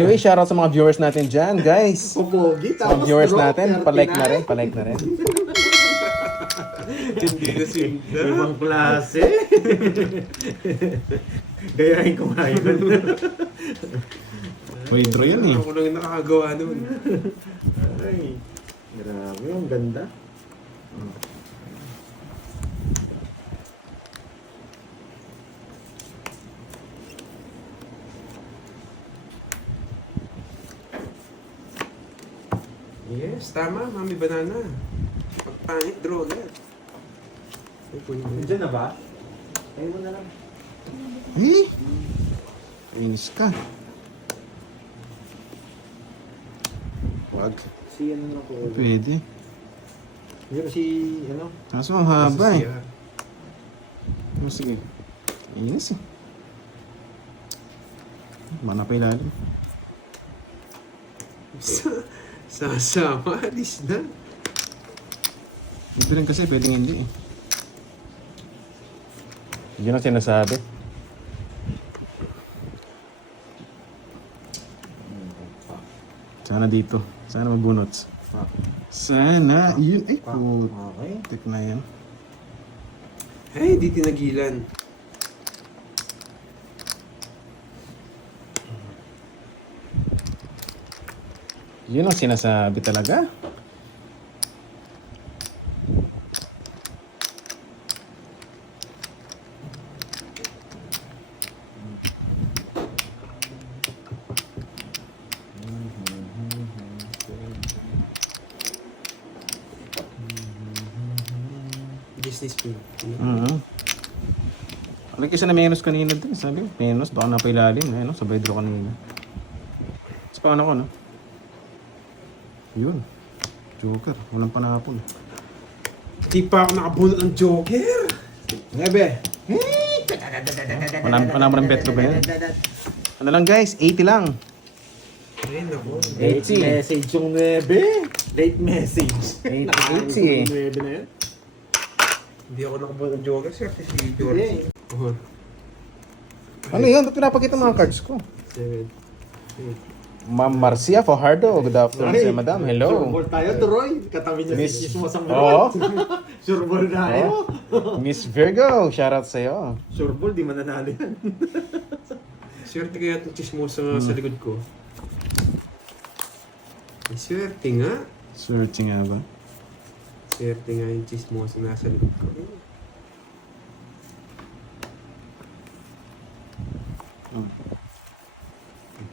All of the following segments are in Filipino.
Anyway, shoutout sa mga viewers natin dyan, guys. Popogi, Sa mga viewers natin, palike na rin, palike na rin. Ibang klase. Gayahin ko nga yun. May intro yan eh. Ako lang yung nakakagawa nun. Ay, grabe, ang ganda. Yes, tama, Mami Banana. Pagpangit, draw agad. Ay, pwede. Diyan na ba? Ayun mo na lang. Eh? Inis ka. Wag. Si ano na po. Pwede. Yun si, ano? Kaso ang haba eh. Siya. Oh, sige. Inis eh. Mana pa ilalim. Sasama, alis na. Ito rin kasi pwedeng hindi eh. Yun ang sinasabi. Sana dito. Sana magbunots. Sana. Yun. Ay, Okay. putik na yan. Ay, di tinagilan. Yun ang sinasabi talaga. Business po. Ano kasi na menos kanina din. Sabi ko, menos. Baka napailalim. Ayun, sabay draw kanina. Sa paano ko, no? Yun. Joker. Walang panapon. Di pa ako nakabunot ng Joker. Nebe. Panamo ng bet ko ba yan? Ano lang guys? 80 lang. Ay, naku. Late 80. message yung nebe. Late message. 80. 80 nebe na yan. Hindi ako nakabunot ng Joker, sir. Si George. Oh. Ano yun? Ba't pinapakita mga cards ko? 7. Ma'am Marcia Fajardo. Good afternoon sa madam. Hello. Sureball tayo, Turoy. Katabi niya Miss- si Chismos ang Oo. Sureball tayo. Miss Virgo. Shoutout sa'yo. Sureball, di mananalo yan. Swerte kaya itong chismosa sa likod ko. Ay, swerte nga. Searching nga ba? Swerte nga yung chismosa nasa likod ko.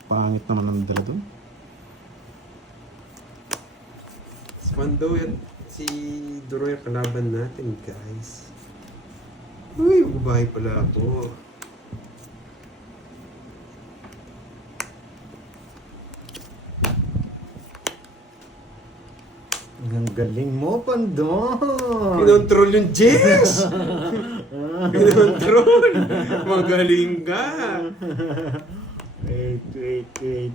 Pangit naman ang dala dun. Spando yan. Si Doroy ang kalaban natin, guys. Uy, babae pala ako. Ang galing mo, Pandon. Kinontrol yung Jess! Kinontrol! Magaling ka! Wait.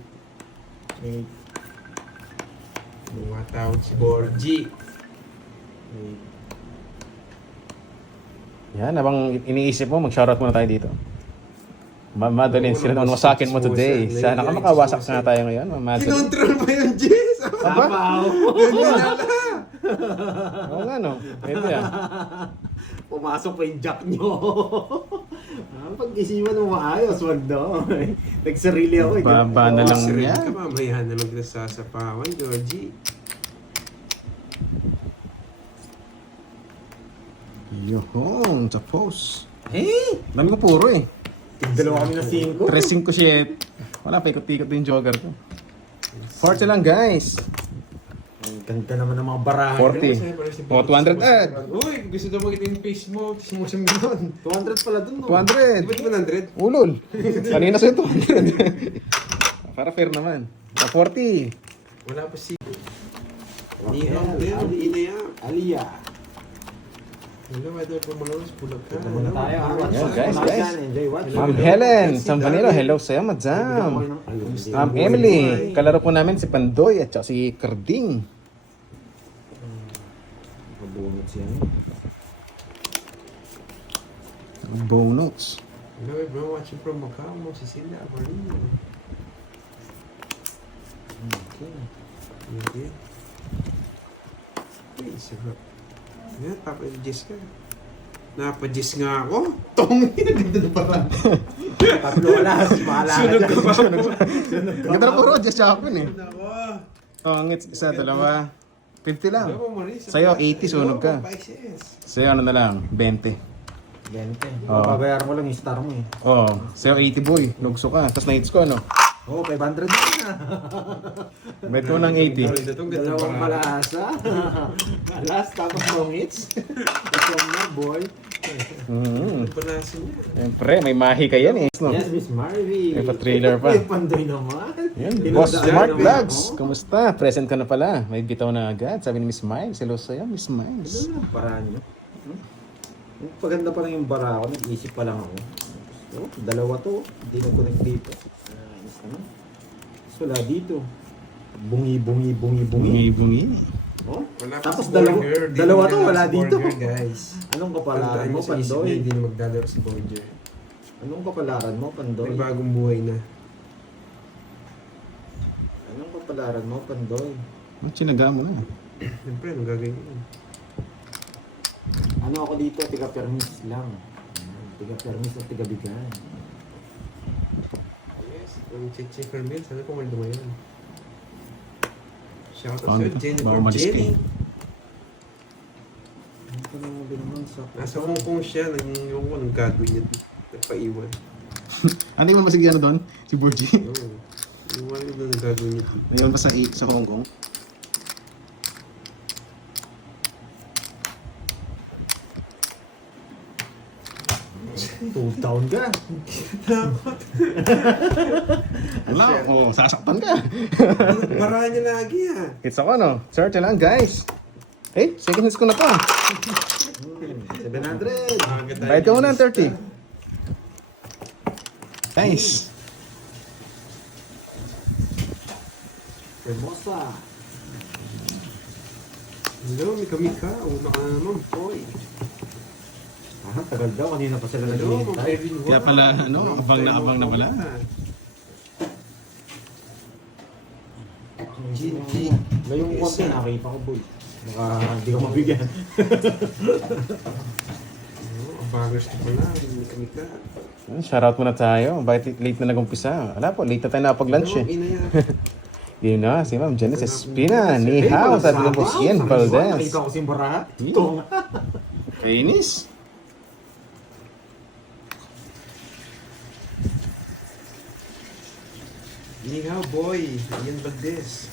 Tumatawag si Borgie. Wait. Yan, habang iniisip mo, mag-shoutout muna tayo dito. Ma'am Madeline, sila naman wasakin mo today. Sana ka makawasak na tayo ngayon, Ma'am Madeline. Kinontrol ba yung Jess? Aba? Ganyan na lang! Oo nga no. Pwede yan. Pumasok pa yung jack nyo. Pag-isipan mo maayos, wag daw. Nagsarili ako. Baba na lang Siril yan. ka, mamaya na lang kita sasapawan, Georgie. Yohong, sa post. Hey! Dami ko puro eh. Dalawa kami na 5. 3-5 shit. Wala, paikot-ikot din joker ko. 40 lang guys. Ang ganda naman ng mga barahan. 40. Oh, 200 ad. Uy, gusto daw makita yung face mo. Chismosa mo yun. 200 pala dun, no? 200. Di ba 100? Ulol. Kanina sa'yo 200. Para fair naman. 40. Wala pa si... Rafael, Nihang din, inaya. Aliyah. Hello, Idol Pamalos, bulag ka. Ito muna tayo. Yan, guys. Enjoy watch. Ma'am Helen, Sampanilo, hello sa'yo, madam. Ma'am Emily, kalaro po namin si Pandoy at saka si Karding. Mabunot siya. Bonuts. Hello, everyone watching from Macau, Cecilia Amarino. Okay. Okay. Uy, sarap. Yan, papa-adjust ka. Napa-adjust nga ako. Tongin, ganda na pala. Tatlo alas, mahala ka dyan. Ganda na puro, just Japan eh. Nako. Oh, ngits, isa, dalawa. 50 lang. Ano mo, Maris? Sa'yo, 80, sunog ka. Sa'yo, ano na lang, 20. 20. Oo. Babayaran mo lang yung star mo eh. Oh, sa'yo 80 boy, nugso ka. Tapos na-hits ko, ano? Oo, 500 na. Bet ko ng 80. Dalawang malasa. Alas, tapos long hits. Ito na, boy. Palasin niya. Siyempre, may mahi ka yan eh. No? Yes, Miss Marvy. May pa-trailer pa. May pandoy naman. Yan, Pinundahan Boss Mark naman Vlogs. ako. Kumusta? Present ka na pala. May bitaw na agad. Sabi ni Miss Miles. Hello sa'yo, Miss Miles. Ano lang paraan nyo? Paganda pa lang yung bara ko, nag-isip pa lang ako. So, dalawa to, hindi ko connect dito. Ayos naman. So, wala dito. Bungi. Bungi. Oh? Wala pa Tapos si Borger. Di dalawa to, maglalaro wala si dito. Borger, guys. Anong Tandaan kapalaran mo, niyo sa isip niya, Pandoy? hindi na maglalaro si Borger. Anong kapalaran mo, Pandoy? May bagong buhay na. Anong kapalaran mo, Pandoy? Chinaga mo na. Siyempre, anong gagawin yun? Ano ako dito, tiga-permis lang. Tiga-permis at tiga-bigan. Yes, ang Chichi Fermin, sana pumaldo mo yan. Shout out Paano to ito? Jennifer Baka umalis ka Jenny. eh. Ano pa naman din naman sa... Nasa Hong Kong siya, yung ko, anong gagawin niya. Nagpaiwan. Hindi mo masigi ano doon? Si Burgi. Oo. Iwan ko doon ang gagawin niya. Ayun pa sa 8 sa Hong Kong. Taon ka. Wala, oh, sasaktan ka. Barahan niya lagi ah. It's ako no. Swerte lang guys. Eh, second hits ko na to. 700. Bayad ka muna ng 30. Nice. Hermosa. Hello, Mika. Una ka na naman, boy. Ah, tagal daw. Kanina pa sila Hello, Ma'am naghihintay. Erin Wong. Kaya pala, ano, abang na pala. Gigi. Ngayong konti nakita ko, boy. Baka hindi ko mabigyan. Abagers na pala, Mika. Shoutout muna tayo. Bakit late na nag-umpisa? Wala po, late na tayo nakapag-lunch eh. Ina yan. Yun na, si Ma'am Janice Espina. Ni hao, sabi ng Boss Ian Valdez. Nakita ko si Baraha. Ito nga. Kainis. Ni hao, boy. Ian Valdez.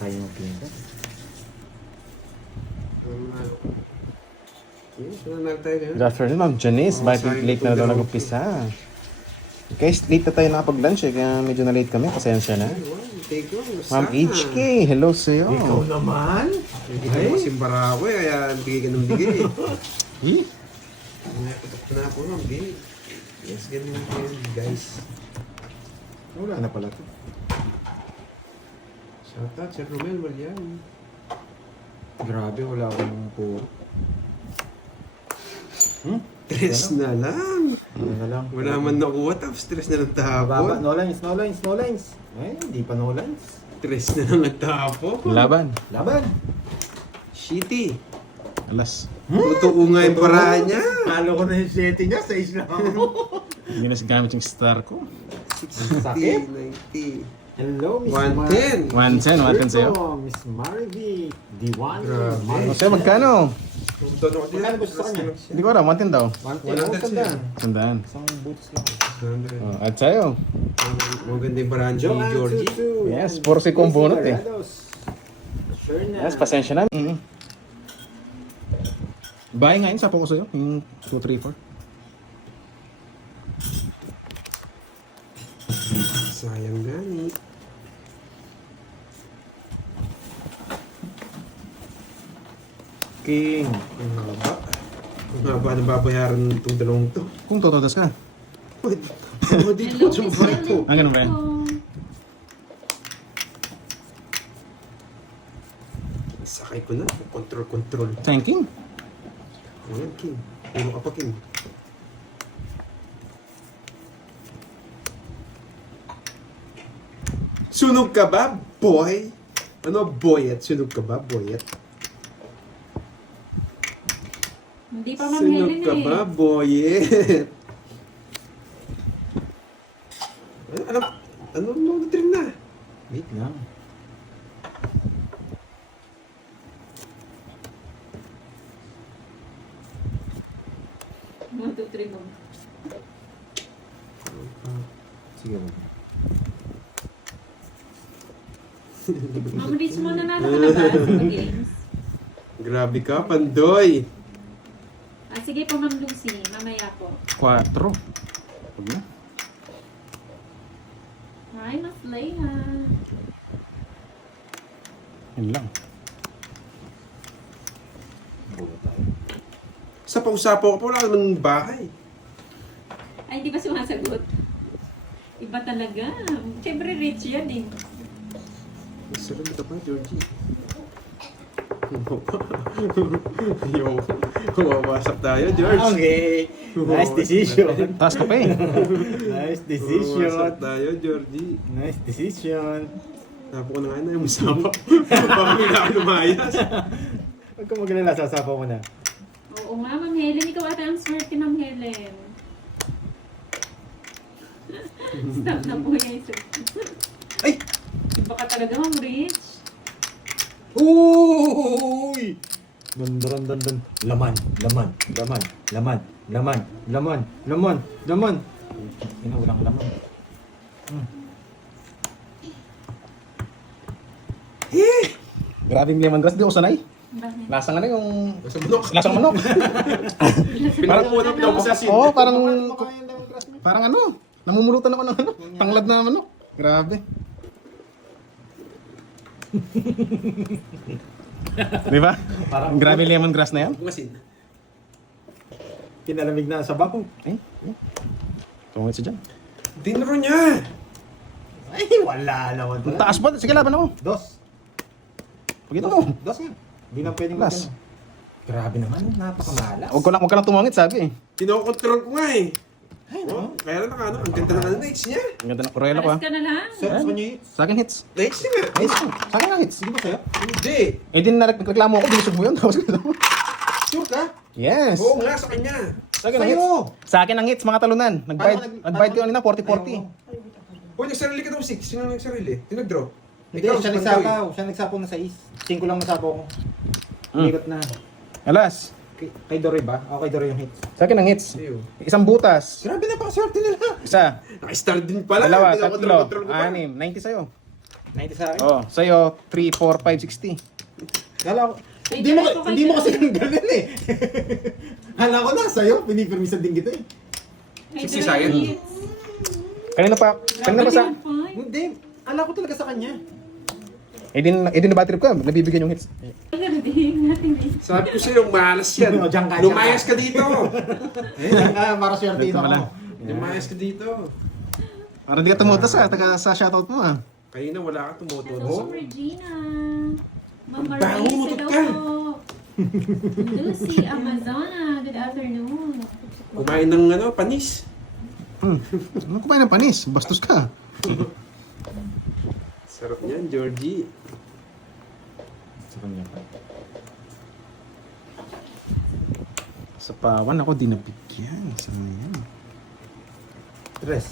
Kaya mo pinta. Yes, nanalo tayo ngayon. Good afternoon, Ma'am Janice. Bakit late na daw nag-umpisa? Guys, late na tayo nakapag-lunch eh. Kaya medyo na late kami. Pasensya na. Take you. Ma'am HK, hello sa'yo. Ikaw naman. Hindi ka mo simbara ko eh, kaya bigay ka ng bigay eh. Eh? Nakutok na ako ng bigay. Yes, ganun yun, guys. Wala na pala to. Shout out, Sir Romel Marian. Grabe, wala akong puro. Tres na lang. Ano na lang. Wala man nakuha, tapos tres na lang Baba, tapon. no lines. Ay, hindi pa no lines. Tres na lang nagtapon. Laban. Laban. Shitty. Alas. Totoo nga yung parahan niya. Talo ko na yung setting niya, 6 na ako. Hindi na gamit yung star ko. 60, 90. Hello, Miss 110. 110 sa'yo. Miss Marvy. D1. Grabe. O sa'yo, magkano? Doon ako din. Magkano gusto ka niya? Hindi ko alam, 110 daw. 110. siya. Sandaan. Isang boots lang. Oh, at sa'yo. Maganda yung parahan ni Joanne Georgie. Tutu. Yes, puro si Kong bunot eh. Sure na. Yes, pasensya na. Bahay nga yun, sapo ko sa'yo. Yung 2, 3, 4. Sayang gani. King. Ang haba. Ang haba na babayaran itong dalawang to. Kung tototas ka. Pwede. Ako dito ko sa babae ko. Ah, ganun ba yan? Sakay ko na. Control. Thanking. Ayan, King. Puro ka pa, King. Sunog ka ba, boy? Ano, boyet? Sunog ka ba, boyet? Hindi pa Ma'am Sunog Helen ka eh. ba, boyet? Ano mag-trim na? Wait lang. One, two, three, go. Sige mo. Ma'am Rich mo, nanalo ka na ba sa games? Grabe ka, Pandoy. Ah, sige po Ma'am Lucy, mamaya po. 4. Huwag na. Hi, Mas Leia. Yun lang. Buo tayo. Sa pausapo ka pa, wala namang bahay. Ay, hindi ba sumasagot? Iba talaga. Siyempre rich yan eh. Sarap ka pa, Georgie. Yo, wawasak tayo, George. Okay. Nice decision. Taas ka pa eh. Nice Wawasak decision. tayo, Georgie. Nice decision. Tapo ko na nga na yung masama. Baka bigla ako lumayas. Huwag ka magalala, sasapaw mo na. Oo nga, Ma'am Helen. Ikaw ata ang swerte, Ma'am Helen. Stop na po yan. Ay! Iba ka talaga, Ma'am Rich. Uy! Dun. Laman. Ina, walang laman. Grabe yung lemongrass. Di ako sanay. Bakit? Lasang ano yung... Basta manok. Lasang manok. Pinakamunan ko sa asin. Oo, parang... Parang ano. Namumulutan ako ng ano. Tanglad na manok. Grabe. Di ba? Parang- Grabe yung lemongrass na yan. Masin. Kinalamig na sa bako. Eh, tungod siya dyan. Dinro niya. Ay, wala naman Ang taas ba? Sige, laban ako. Dos. Pagkita mo. Dos nga. Hindi na pwedeng Last. magano. Grabe naman, napakamalas. Huwag ka lang tumangit, sabi eh. Kinokontrol ko nga eh. Ay, Oh, kaya lang ano, ang ganda ng nights niya. Ang ganda ng Corella ko Alas ah. ka na lang. Sir, sa kanya hits. Sa akin hits. Nights niya nga. Hits. Sa akin lang hits. Sige ba sa'yo? Hindi. Eh din nagreklamo ako, binisog mo yun. Tapos ko Sure ka? Yes. Oo nga, sa kanya. Sa akin ang hits. Sa akin ang hits, mga talunan. Nag-bite ko kanina, 40-40. Hoy, nagsarili ka daw 6. Sino nagsarili? Tinag-draw. Hindi, siya nagsapaw. Siya nagsapaw na sa is. 5 lang nasapaw ko. Umikot na. Alas. Kay Dory ba? O kay Dory yung hits. Sa akin ang hits. Ew. Isang butas. Grabe na pakaswerte nila. Isa. Naka-star din pala. Dalawa, Kinokontrol tatlo, ko pa. 6. 90 sa'yo. 90 sa akin. Oh, sa'yo, 3, 4, 5, 60. Kala ko, hindi mo kasi ganun eh. Hala ko na sa'yo, pinipirmisan din kita eh. Ay, 60 pero sayang. hits. Kanina pa sa... Hindi, ala ko talaga sa kanya. Eh din na bad trip ka, nabibigyan yung hits. Sabi ko sa'yo, malas yan. O, diyan ka, Lumayas ka dito. Para swerte Dito ako. pala. Lumayas ka dito. Parang di ka tumutas sa shoutout mo ah. Kanina wala ka Hello, tumututo. Regina. Mama Ang baho Reyes, mo, hello tutkal. po. Lucy Amazona, good afternoon. Kumain ng ano, panis. Ano kumain ng panis? Bastos ka. Sarap niyan, Georgie. Sa kanya pa. Sa pawan ako, di nabigyan. Sa mga yan. Tres.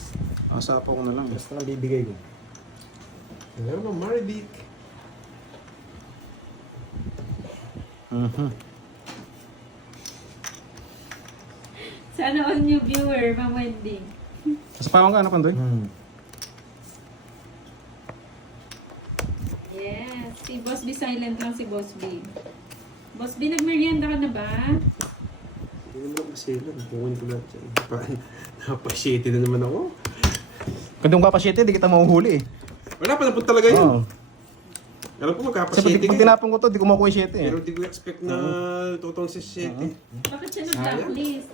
Asapa ko na lang. Tres na lang bibigay ko. Hello, Maribik. Sana all new viewer, Ma'am Wendy. Sa pawan ka, ano Pandoy? Yes, si Boss B silent lang si Boss B. Boss B, nagmerienda ka na ba? Hindi naman ako masela. Nakukunin ko lahat yan. Napashitty na naman ako. Kung doon ka pa 7, di kita mahuhuli eh. Wala pa napunta talaga yun. Oo. Alam ko Kasi magkapashitty pag tinapon ko to, di ko makuha yung 7 eh. Pero di ko expect na tutong sa shitty. Bakit siya nag-blacklist?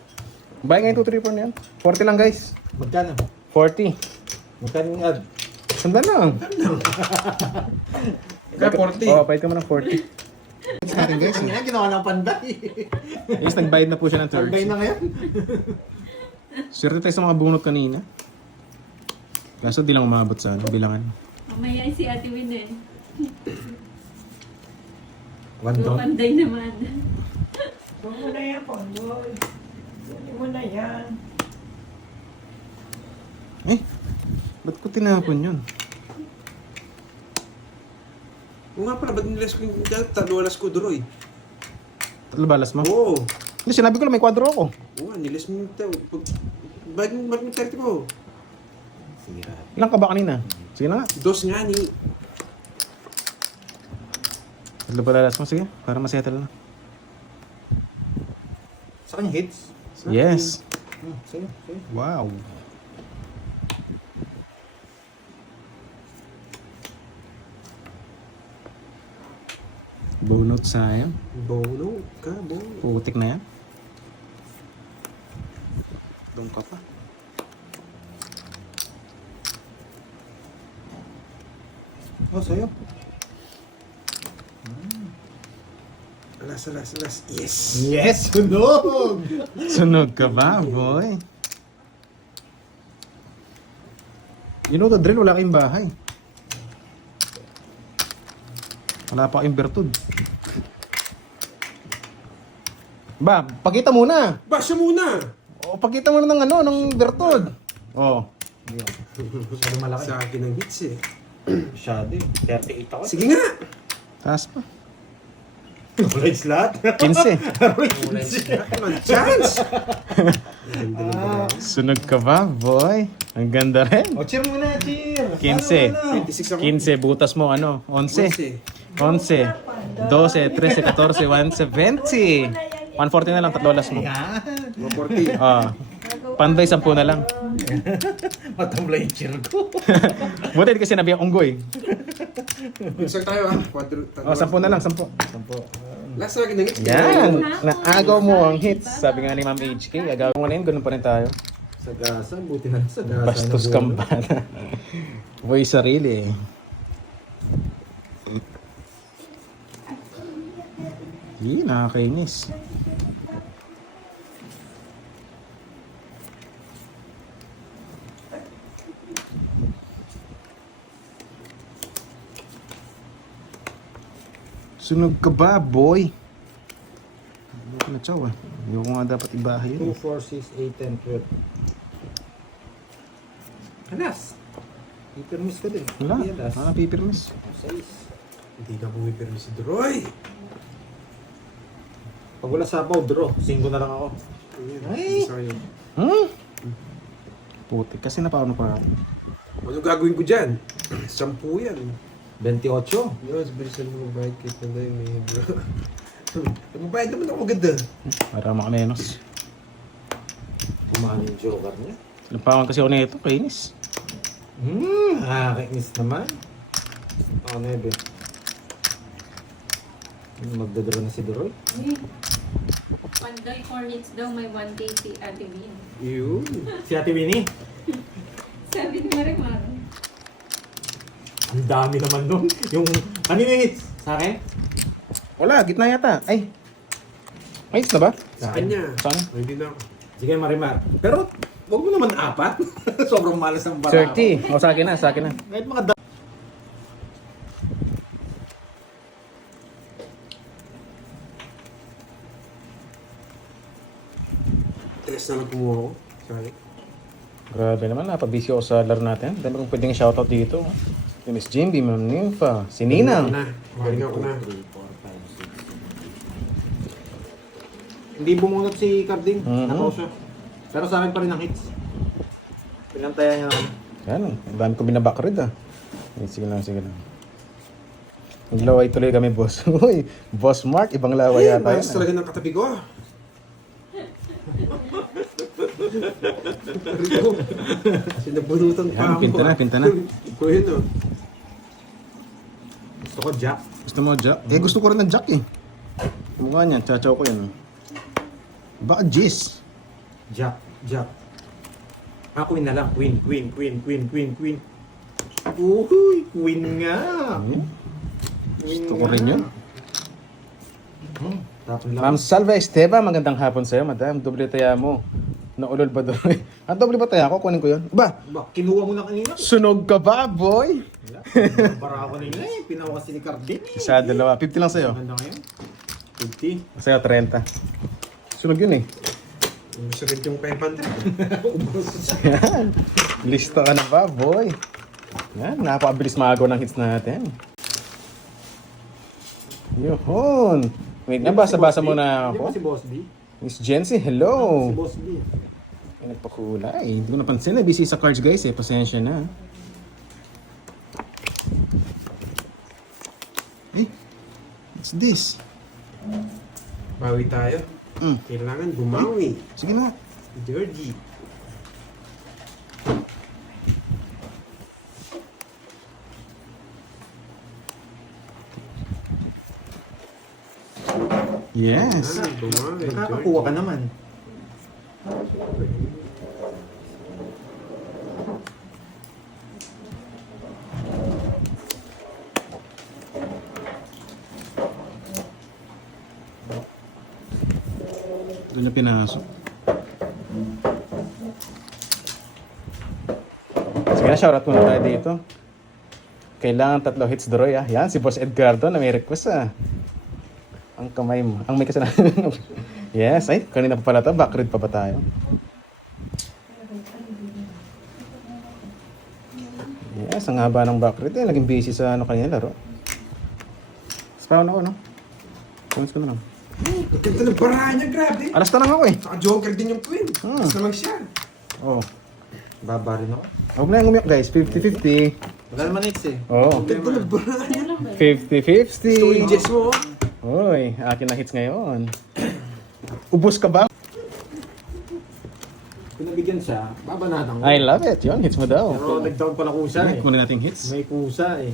Buy ngayon 2, 3, 4 na yan. 40 lang guys. Magkano? 40. Magkano yung ad? Sanda lang. Kaya 40. Oo, pahit ka mo ng 40. Sa atin guys. Ang ina, ginawa ng panday. Guys, nagbayad na po siya ng Panday 30. na ngayon. Swerte tayo sa mga bunot kanina. Kaso di lang umabot sa bilangan. Mamaya si Ate Win eh. One down. Panday naman. Huwag mo na yan, Pondoy. Huwag mo na yan. Eh, ba't ko tinapon yun? Oo nga pala, ba't nilas ko yung talualas ko, Duroy? Labalas mo? Oo. Hindi, sinabi ko lang may kwadro ako. Oo nga, nilas mo yung tao. Bakit mo 30 mo? Sira. Ilang ka ba kanina? Sige na nga. Dos nga ni. Labalas mo, sige. Para masettle na. Sa kanya hits. Yes. Sige, sige. Wow. Bunot sayang. Bono ka, bono. Putik na yan. Doon ka pa. Oh, sa'yo. Alas. Yes! Yes, sunog! Sunog ka ba, boy? You know the drill, wala kayong bahay. Wala pa kayong bertud. Ba, pakita muna. Basya muna! O, pakita mo ng ano, ng bertud. Oh. Masyado malaki. Sa akin ang hits eh. Masyado eh. 38 ako. Sige nga! Taas pa. Wala yung slot. 15. Wala yung chance! Sunog ka ba, boy? Ang ganda rin. O, cheer muna, cheer. 15. 26 ako. 15, butas mo ano, 11. 11, 12, 13, 14, 1, 20. 140 na lang, tatlo alas mo. Yan. 140. Ah. Panday, 10 na lang. Matamla yung cheer ko. Buti kasi sinabi ang unggoy. Isang tayo ah. Oh, 10 na lang, 10. Last na akin ang hits. Yan. Naagaw mo ang hits. Sabi nga ni Ma'am HK, agaw mo na yun, ganun pa rin tayo. Sagasa, buti na sagasa. Bastos kambana. Boy, sarili. Hindi, nakakainis. Sunog ka ba, boy? Ayoko na, chow, ah. Ayoko nga dapat ibahay 2, yun. 4, 6, 8, 10, 12. Alas. Ipermis ka din. Wala, Hindi, alas. wala pipirmis. 6. Hindi ka pumipirmi si Duroy. Pag wala sabaw, draw. 5 na lang ako. Ay! Sorry. Hmm? Putik, kasi napaano pa ako. Ano gagawin ko dyan? 10 yan. 28. Yos, bilisan mo magbayad kay Panday, may bro. Magbayad naman ako maganda. Para makamenos. Kumano yung joker niya. Lampawan kasi ako nito, kainis. Kainis naman. Ako, 9. Magdadraw na si Duroy. Panday Hornets daw may 1 day si Ate Win. Yun. Si Ate Winnie. Sabi ni Marimar. Ang dami naman nun. Yung, kanina yung hits? Sa akin? Wala, gitna yata. Ay. May hits na ba? Sa kanya. Saan? Hindi na ako. Sige, Marimar. Pero, wag mo naman 4. Sobrang malas ang bara. 30. O, sa akin na, sa akin na. Kahit mga Tres na lang kumuha ko. Sorry. Grabe naman, napabisi ako sa laro natin. Dami kong pwedeng shoutout dito. Si Miss Jimby, Ma'am Nympha, si Ninang. Galing ako na. 1, 2, 3, 4, 5, 6. Hindi bumunot si Carding. Mhm. Nakaw siya. Pero sa akin pa rin ang hits. Pinantayan niya ako. Yan, ang dami ko binabackread ah. Sige lang, sige lang. Naglaway tuloy kami, boss. Uy, Boss Mark, ibang laway Ay, yata bayas yan. talaga ng katabi ko ah. Rico. Sinabunutan pa Yan, ako. pinta na, pinta na. Ito yun oh. Gusto ko Jack. Gusto mo, Jack? Eh, gusto ko rin ng Jack eh. Mukha niyan, chachaw ko yan. Baka Jis. Jack. Jack. Queen na lang. Queen. Uy, Queen nga. Gusto ko rin yun. Tapon lang. Ma'am Salva Esteva, magandang hapon sa'yo, madam. Doble taya mo. Naulol ba doon? Ang doble ba tayo ako? Kunin ko yun. Ba? Ba, kinuha mo na kanina. Sunog ka ba, boy? Wala. Barako nila eh. Pinawa kasi ni Cardin eh. Isa, dalawa. 50 lang sa'yo. Maganda ngayon. 50. Sa'yo, 30. Sunog yun eh. Gusto rin yung 500. Yan. Lista ka na ba, boy? Yan, napakabilis magawa ng hits natin. Yun. Wait na, basa-basa muna Hindi ako. ba si Boss B? Miss Jency, hello. Si Boss B. Ay, nagpakulay. Hindi ko napansin na busy sa cards guys eh. Pasensya na. Eh, what's this? Bawi tayo. Mm. Kailangan bumawi. Sige na. Georgie. Yes. Bumawi, Nakakakuha ka naman. Doon niya pinasok. Sige na, shoutout muna tayo dito. Kailangan 3 hits Doroy ah. Yan, si Boss Edgardo na may request ah. Ang kamay mo. Ang may kasalanan. Yes, ay, kanina pa pala ito. Backread pa ba tayo? Yes, ang haba ng backread eh. Naging busy sa ano kanina laro. Spawn ako, no? Comments ko na lang. Ang ganda ng barahan niya, grabe. Alas na lang ako eh. Naka-joker din yung twin. Hmm. Basta naman siya. Oh. Baba rin ako. Huwag na yung umiyak guys. 50-50. Wala naman hits eh. Oh. Ang ganda ng barahan niya. 50-50. Storages mo. Hoy, akin na hits ngayon. Ubus ka ba? Kung nabigyan siya, babanatan ko. I love it. Yun, hits mo daw. Pero nag-down pala kusa eh. Kunin natin hits. May kusa eh.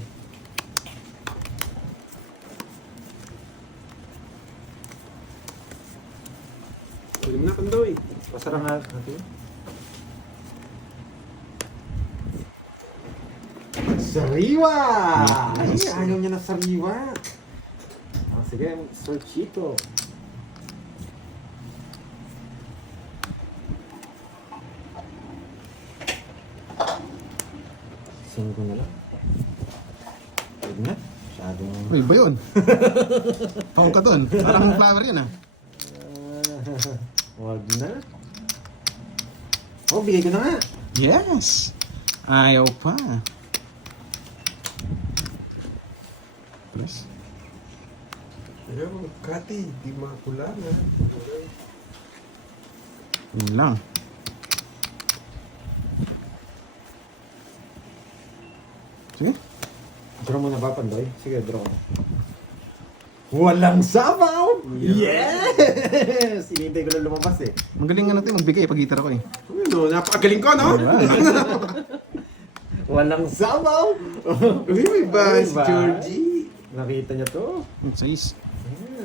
Pwede mo na kandoy. Pasara nga natin. Sariwa! Ay, Yes. ayaw niya na sariwa. Ah, sige, Sir Chito. Singko na lang. Pwede na. Masyadong... Uy, ba yun? Pao ka dun. Parang flower yun ah. Wag na. Oh, bigay ko na nga. Yes. Ayaw pa. Press. Ayaw, Kati, di makulang ha. Yun lang. Sige. Draw mo na ba, Pandoy? Sige, draw mo. Walang sabaw! Yes! Inintay ko lang lumabas eh. Magaling nga natin magbigay pag gitar ako eh. Ano, napakagaling ko, no? Diba? Walang sabaw! Uy, may ba si Bye. Georgie? Nakita niya to. Sais.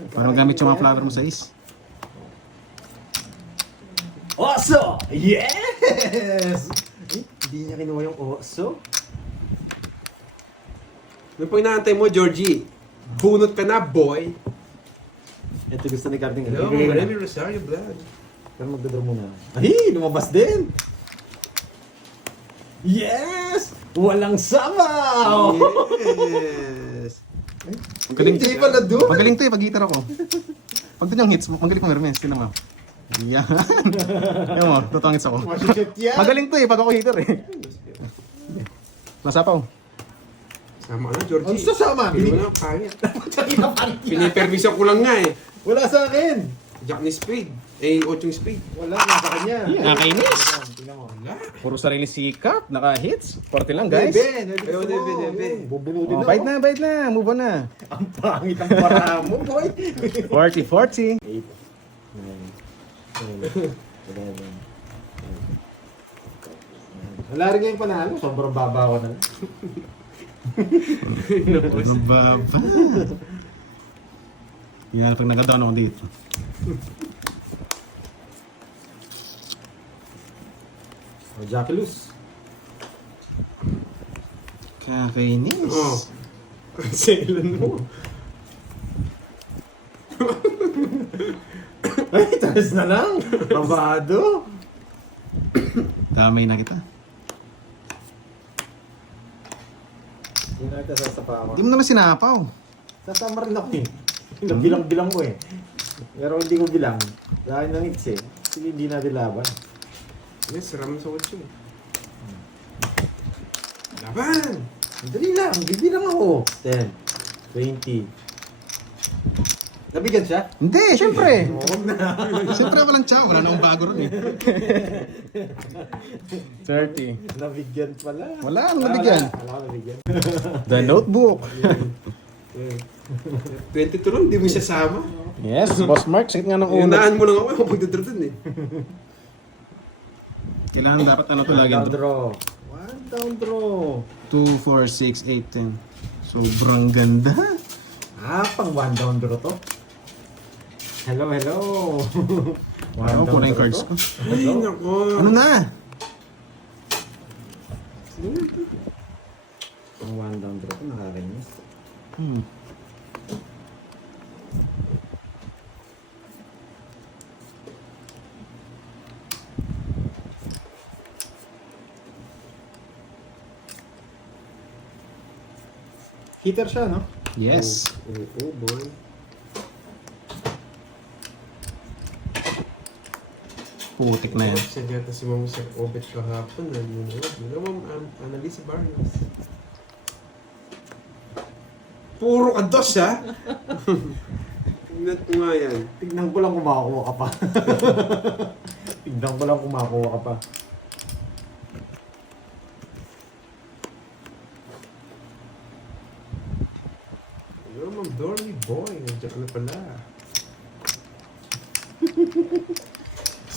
Para magamit yung mga flower mo sais. Oso! Yes! Eh, hindi niya kinuha yung oso. Ano pang inaantay mo, Georgie? Bunot ka na, boy! Ito gusto ni Carding. Hello, Ibigay ko na. Remy Rosario Vlog. Pero magdadraw muna. Ay, lumabas din! Yes! Walang sabaw! Yes! Magaling Hindi pala doon. Magaling to eh pag gitar ako. Pag doon yung hits, magaling ko Hermes. Tingnan mo. Yan. Yan mo, totoong hits ako. Masishit yan! Magaling to eh pag ako hitter eh. Nasapaw. Sama ka na, Georgie. Ang sasama? Hindi mo na, pangit. Pinipermiso ko lang nga eh. Wala sa akin! Jack ni Spade. Eh, 8 spade. Wala nasa kanya. Nakakainis. Tingnan mo. Wala. Puro sarili sikap, naka-hits. 40 lang guys. Bebe! Ayaw, Bebe. Bubunudin Oh, ako. bite na, move on na. Ang pangit ang para mo, boy! 40-40. 8, 9, 10, 11. Wala rin yung panalo. Sobrang baba ko na lang. Ano ba ba? Yan, pag nag-down ako dito. O, Jackie Luz. Kakainis. Oh. Selan mo. Ay, taas na lang. Babado. Damay na kita. Hindi na kita sasapa ako. Hindi mo naman sinapaw. Sasama rin ako eh. Bilang-bilang ko eh. Pero hindi ko bilang. Dahil ng hits eh. Sige, hindi natin laban. Yes, ram sa 8 eh. Laban! Dali lang, bibilang ako. 10, 20. Nabigyan siya? Hindi, syempre. Oo na. Siyempre walang chow. Wala na akong bago ron eh. 30. Nabigyan pala. Wala, ano nabigyan? Wala ko nabigyan. The Notebook. 22 ron, di mo siya sama. Yes, Boss Mark. Sakit nga ng ulo. Unaan mo lang ako, pagdadraw dun eh. Kailangan dapat ano to One lagi. down draw. One down draw. 2, 4, 6, 8, 10. Sobrang ganda. Pang one down draw to. Hello, hello. Wow, pula yung cards ko. Ay, nako. Ano na? Pang one down draw to, nakakainis. Hmm. Hitter siya, no? Yes. Oh, boy. Putik na yan. Siya yata si Mama sa Obet kahapon. Nanonood. Ano, Ma'am Annalisa Barrios. Puro ka dos, ha? Tingnan ko nga yan. Tignan ko lang kung makakuha ka pa. Tignan ko lang kung makakuha ka pa. Hello, Ma'am Dory Boy. Nandiyan ka na pala.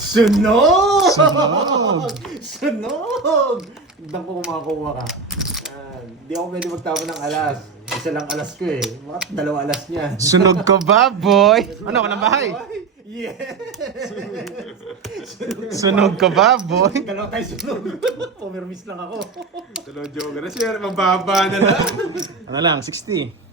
Sunog! Sunog! Sunog! Tignan ko kung makakuha ka. Hindi ako pwede magtapon ng alas. Isa lang alas ko eh. Bakit dalawa alas niya? Sunog ka ba, boy? Ano, ka ng bahay? Yes! Sunog ka ba, boy? Dalawa tayo sunog. Overmiss lang ako. Hello, Joker. Siya, mababa na lang. Ano lang, 60.